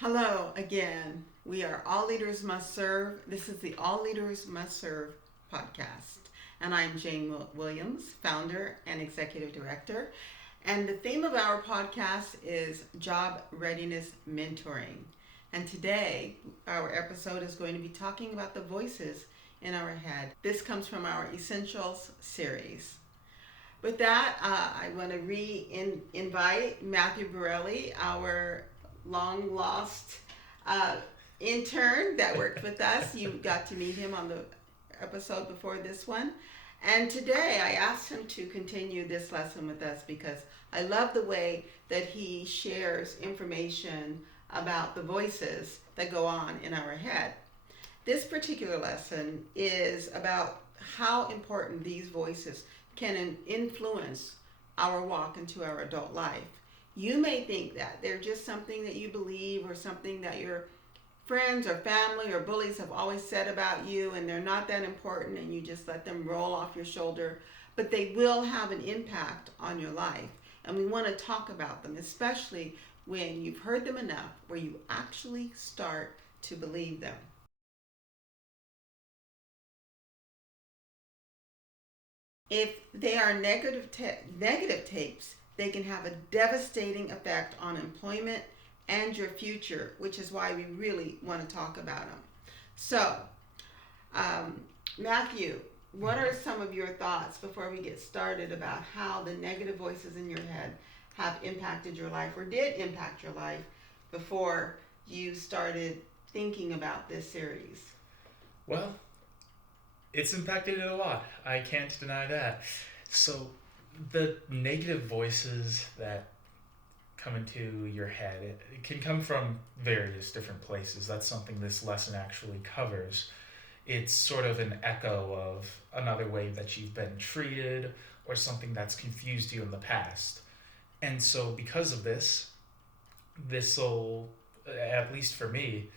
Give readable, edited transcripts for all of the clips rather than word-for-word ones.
Hello again. We are All Leaders Must Serve. This is the All Leaders Must Serve podcast. And I'm Jane Williams, founder and executive director. And the theme of our podcast is job readiness mentoring. And today, our episode is going to be talking about the voices in our head. This comes from our Essentials series. With that, I want to invite Matthew Borelli, our long lost uh, intern that worked with us. You got to meet him on the episode before this one. And today I asked him to continue this lesson with us because I love the way that he shares information about the voices that go on in our head. This particular lesson is about how important these voices can influence our walk into our adult life. You may think that they're just something that you believe or something that your friends or family or bullies have always said about you, and they're not that important and you just let them roll off your shoulder, but they will have an impact on your life. And we want to talk about them, especially when you've heard them enough where you actually start to believe them. If they are negative tapes, they can have a devastating effect on employment and your future, which is why we really want to talk about them. So, Matthew, what are some of your thoughts before we get started about how the negative voices in your head have impacted your life or did impact your life before you started thinking about this series? Well, it's impacted it a lot. I can't deny that. So, the negative voices that come into your head, it can come from various different places. That's something this lesson actually covers. It's sort of an echo of another way that you've been treated or something that's confused you in the past. And so, because of this will, at least for me,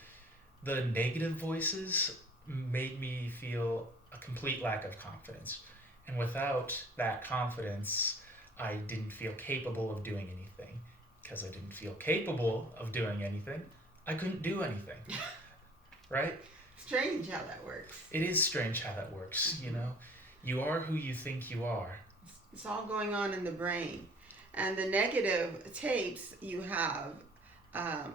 the negative voices made me feel a complete lack of confidence. And without that confidence, I didn't feel capable of doing anything. Because I didn't feel capable of doing anything, I couldn't do anything. Right? Strange how that works. It is strange how that works, you know? You are who you think you are. It's all going on in the brain. And the negative tapes you have, um,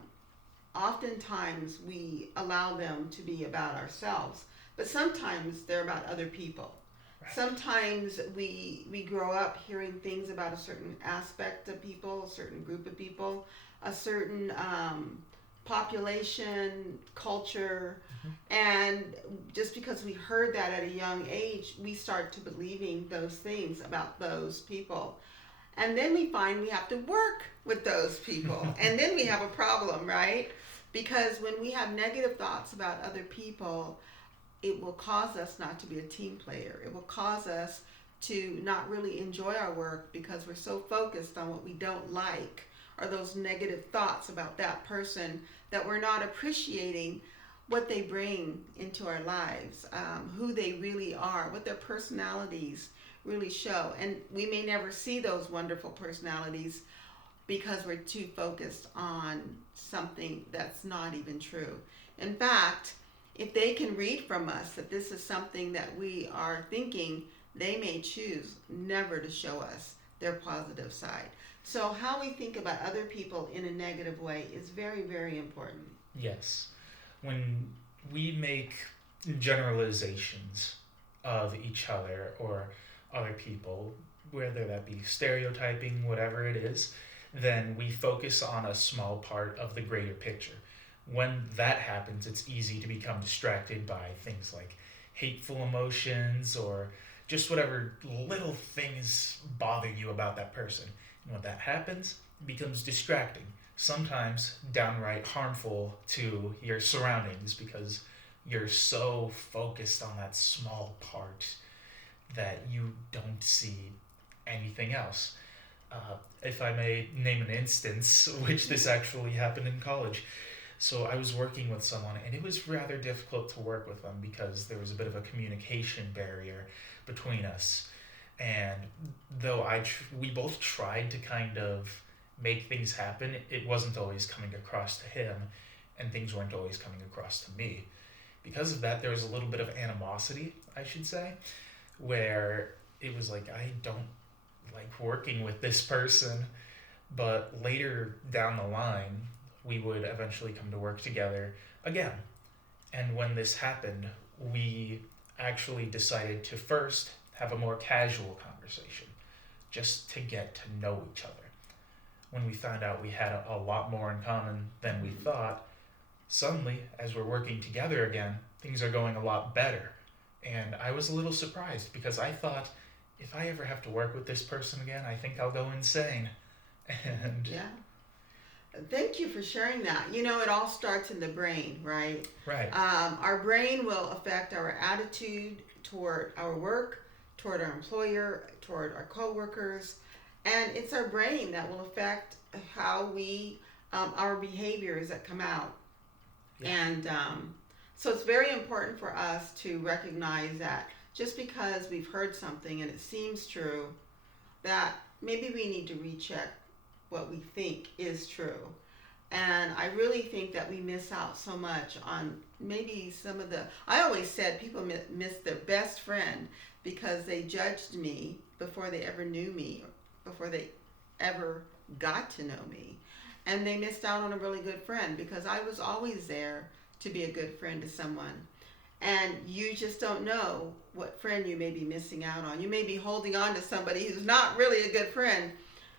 oftentimes we allow them to be about ourselves, but sometimes they're about other people. Right. Sometimes we grow up hearing things about a certain aspect of people, a certain group of people, a certain population, culture, and just because we heard that at a young age, we start to believing those things about those people. And then we find we have to work with those people. And then we have a problem, right? Because when we have negative thoughts about other people, it will cause us not to be a team player. It will cause us to not really enjoy our work because we're so focused on what we don't like or those negative thoughts about that person that we're not appreciating what they bring into our lives, who they really are, what their personalities really show. And we may never see those wonderful personalities because we're too focused on something that's not even true. In fact, if they can read from us that this is something that we are thinking, they may choose never to show us their positive side. So how we think about other people in a negative way is very, very important. Yes. When we make generalizations of each other or other people, whether that be stereotyping, whatever it is, then we focus on a small part of the greater picture. When that happens, it's easy to become distracted by things like hateful emotions or just whatever little things bother you about that person. And when that happens, it becomes distracting, sometimes downright harmful to your surroundings because you're so focused on that small part that you don't see anything else. If I may name an instance, which this actually happened in college. So I was working with someone, and it was rather difficult to work with them because there was a bit of a communication barrier between us. And though we both tried to kind of make things happen, it wasn't always coming across to him. and things weren't always coming across to me. Because of that, there was a little bit of animosity, I should say, where it was like, I don't like working with this person. But later down the line, we would eventually come to work together again. And when this happened, we actually decided to first have a more casual conversation, just to get to know each other. When we found out we had a lot more in common than we thought, suddenly, as we're working together again, things are going a lot better. And I was a little surprised because I thought, if I ever have to work with this person again, I think I'll go insane. And Yeah. Thank you for sharing that. It all starts in the brain, right? right, Our brain will affect our attitude toward our work, toward our employer, toward our coworkers, and it's our brain that will affect how we, our behaviors that come out. Yeah. And so it's very important for us to recognize that just because we've heard something and it seems true, that maybe we need to recheck what we think is true. And I really think that we miss out so much on maybe some of I always said people miss their best friend because they judged me before they ever knew me, before they ever got to know me. And they missed out on a really good friend because I was always there to be a good friend to someone. And you just don't know what friend you may be missing out on. You may be holding on to somebody who's not really a good friend,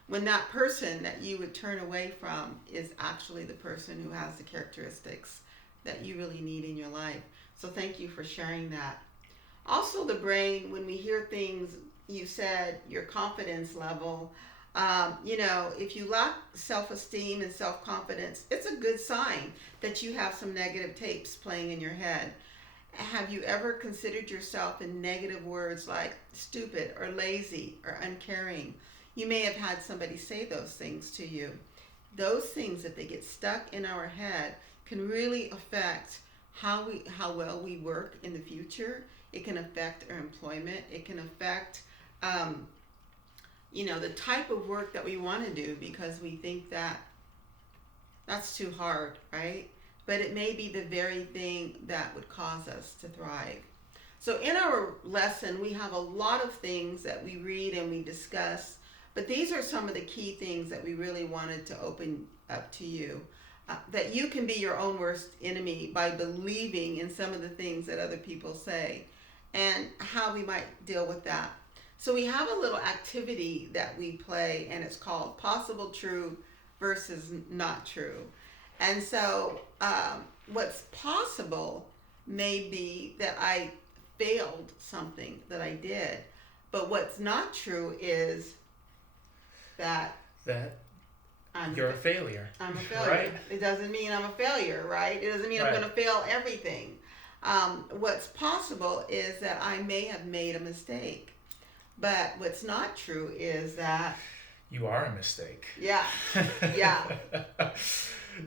when that person that you would turn away from is actually the person who has the characteristics that you really need in your life. So thank you for sharing that. Also, the brain, when we hear things, you said your confidence level, if you lack self-esteem and self-confidence, it's a good sign that you have some negative tapes playing in your head. Have you ever considered yourself in negative words like stupid or lazy or uncaring? You may have had somebody say those things to you. Those things, if they get stuck in our head, can really affect how well we work in the future. It can affect our employment. It can affect, the type of work that we want to do because we think that that's too hard, right? But it may be the very thing that would cause us to thrive. So in our lesson, we have a lot of things that we read and we discuss. But these are some of the key things that we really wanted to open up to you. That you can be your own worst enemy by believing in some of the things that other people say and how we might deal with that. So we have a little activity that we play and it's called Possible True versus Not True. And so what's possible may be that I failed something that I did. But what's not true is that you're a failure. I'm a failure. Right? It doesn't mean I'm a failure, right? It doesn't mean Right. I'm going to fail everything. What's possible is that I may have made a mistake. But what's not true is that You are a mistake. yeah.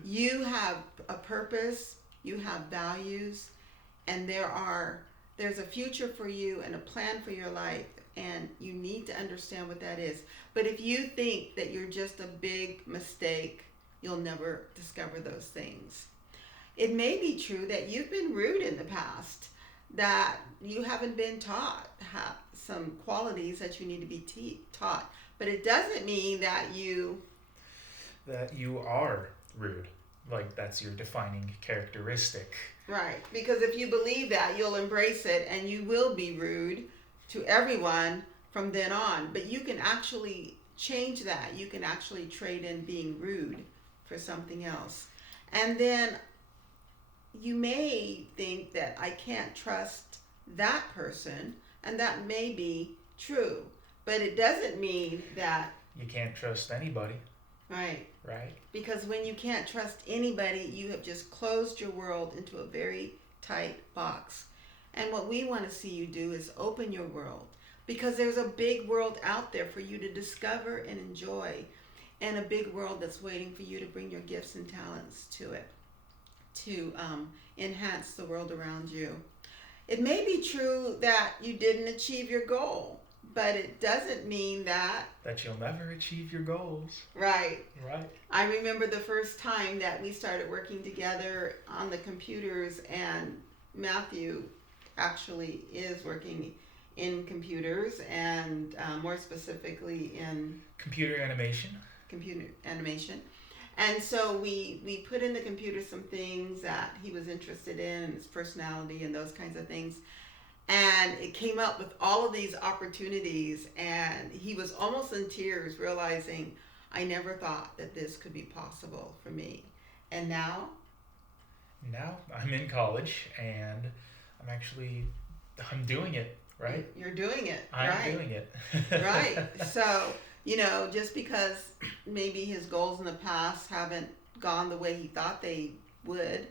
You have a purpose, you have values, and there's a future for you and a plan for your life, and you need to understand what that is. But if you think that you're just a big mistake, you'll never discover those things. It may be true that you've been rude in the past, that you haven't been taught some qualities that you need to be taught. But it doesn't mean that you are rude. Like that's your defining characteristic. Right, because if you believe that, you'll embrace it and you will be rude to everyone from then on. But you can actually change that. You can actually trade in being rude for something else. And then you may think that I can't trust that person, and that may be true. But it doesn't mean that You can't trust anybody. right. Right? Because when you can't trust anybody, you have just closed your world into a very tight box. And what we want to see you do is open your world. Because there's a big world out there for you to discover and enjoy. And a big world that's waiting for you to bring your gifts and talents to it. To enhance the world around you. It may be true that you didn't achieve your goal. but it doesn't mean that. That you'll never achieve your goals. Right. Right. I remember the first time that we started working together on the computers, and Matthew actually is working in computers, and more specifically in Computer animation. computer animation. And so we put in the computer some things that he was interested in, his personality and those kinds of things. And it came up with all of these opportunities, and he was almost in tears realizing, I never thought that this could be possible for me. And now? Now I'm in college, and I'm doing it, right? You're doing it, I'm right? doing it. Right. So, just because maybe his goals in the past haven't gone the way he thought they would,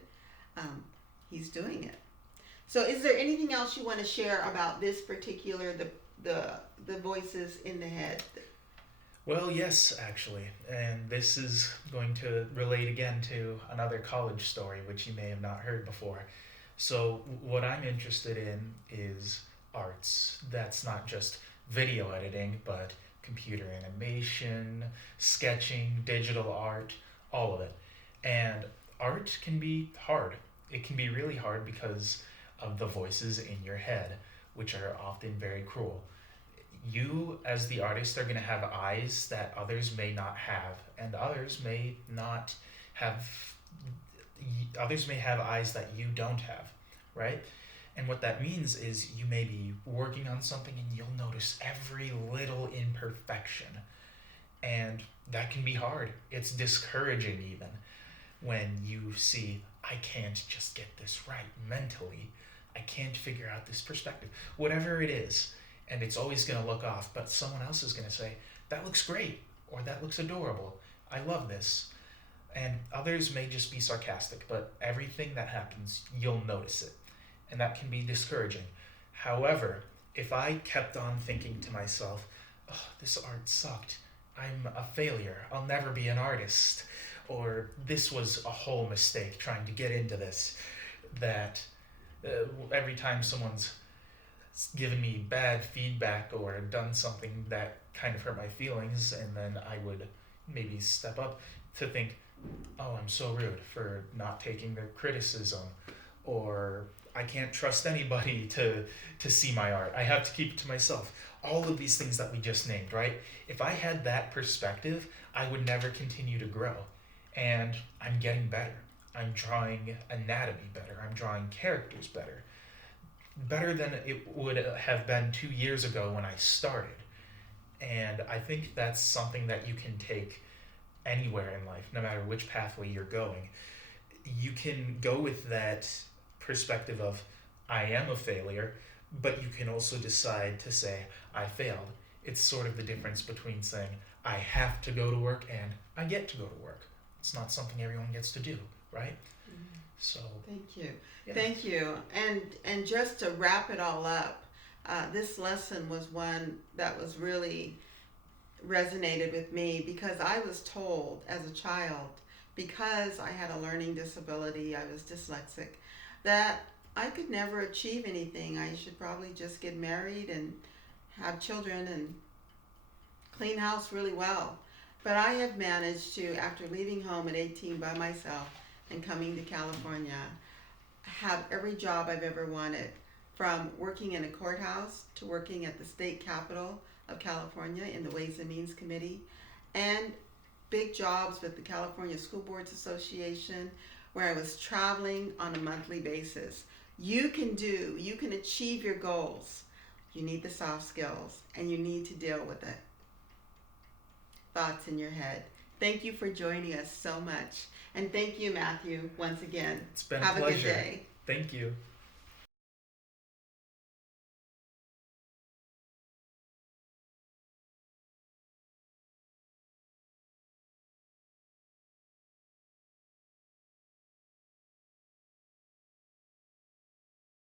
he's doing it. So is there anything else you want to share about this particular, the voices in the head? Well, yes, actually. And this is going to relate again to another college story, which you may have not heard before. So what I'm interested in is arts. That's not just video editing, but computer animation, sketching, digital art, all of it. And art can be hard. It can be really hard because of the voices in your head, which are often very cruel. You, as the artist, are going to have eyes that others may not have, and others may have eyes that you don't have, right? And what that means is you may be working on something and you'll notice every little imperfection. And that can be hard. It's discouraging even when you see, I can't just get this right mentally. I can't figure out this perspective. Whatever it is, and it's always going to look off, but someone else is going to say, that looks great, or that looks adorable. I love this. And others may just be sarcastic, but everything that happens, you'll notice it. And that can be discouraging. However, if I kept on thinking to myself, oh, this art sucked, I'm a failure, I'll never be an artist, or this was a whole mistake trying to get into this, that every time someone's given me bad feedback or done something that kind of hurt my feelings, and then I would maybe step up to think, oh, I'm so rude for not taking the criticism, or I can't trust anybody to see my art. I have to keep it to myself. All of these things that we just named, right? If I had that perspective, I would never continue to grow. And I'm getting better. I'm drawing anatomy better. I'm drawing characters better. Better than it would have been 2 years ago when I started. And I think that's something that you can take anywhere in life, no matter which pathway you're going. You can go with that perspective of, I am a failure, but you can also decide to say, I failed. It's sort of the difference between saying, I have to go to work and I get to go to work. It's not something everyone gets to do, right? Mm-hmm. So thank you. Yeah. Thank you. And just to wrap it all up, this lesson was one that was really resonated with me, because I was told as a child, because I had a learning disability, I was dyslexic, that I could never achieve anything. I should probably just get married and have children and clean house really well. But I have managed to, after leaving home at 18 by myself and coming to California, have every job I've ever wanted, from working in a courthouse to working at the state capitol of California in the Ways and Means Committee, and big jobs with the California School Boards Association, where I was traveling on a monthly basis. You can achieve your goals. You need the soft skills, and you need to deal with it. Thoughts in your head. Thank you for joining us so much. And thank you, Matthew, once again. It's been Have a pleasure. Have a good day. Thank you.